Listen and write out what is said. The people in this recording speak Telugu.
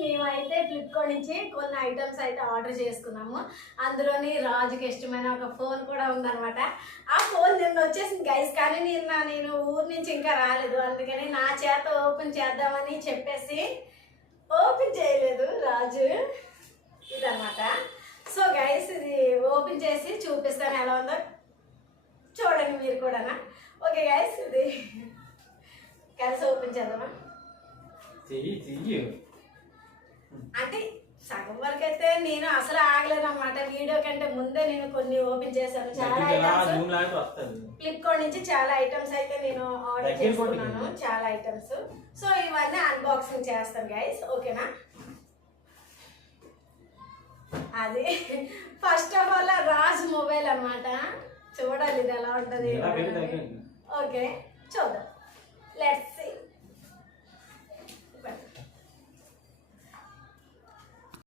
మేమైతే ఫ్లిప్కార్ట్ నుంచి కొన్ని ఐటమ్స్ అయితే ఆర్డర్ చేసుకున్నాము. అందులోని రాజుకి ఇష్టమైన ఒక ఫోన్ కూడా ఉందన్నమాట. ఆ ఫోన్ నిన్న వచ్చేసింది గైస్, కానీ నేను ఊరు నుంచి ఇంకా రాలేదు. అందుకని నా చేత ఓపెన్ చేద్దామని చెప్పేసి ఓపెన్ చేయలేదు రాజు. ఇదన్నమాట. సో గైస్, ఇది ఓపెన్ చేసి చూపిస్తాను ఎలా ఉందో, చూడండి మీరు కూడా. ఓకే గైస్, ఇది కలిసి ఓపెన్ చేద్దామా? అంటే సగం వరకు అయితే నేను అసలు ఆగలేదు అన్నమాట. వీడియో కంటే ముందే నేను కొన్ని ఓపెన్ చేశాను. చాలా ఐటమ్స్ ఫ్లిప్కార్ట్ నుంచి చాలా ఐటమ్స్ అయితే నేను ఆర్డర్ చేసుకున్నాను, చాలా ఐటమ్స్. సో ఇవన్నీ అన్బాక్సింగ్ చేస్తాను గైస్, ఓకేనా? అది ఫస్ట్ ఆఫ్ ఆల్ రాజ్ మొబైల్ అన్నమాట. చూడాలి ఇది ఎలా ఉంటుంది. ఓకే, చూద్దాం. Let's see.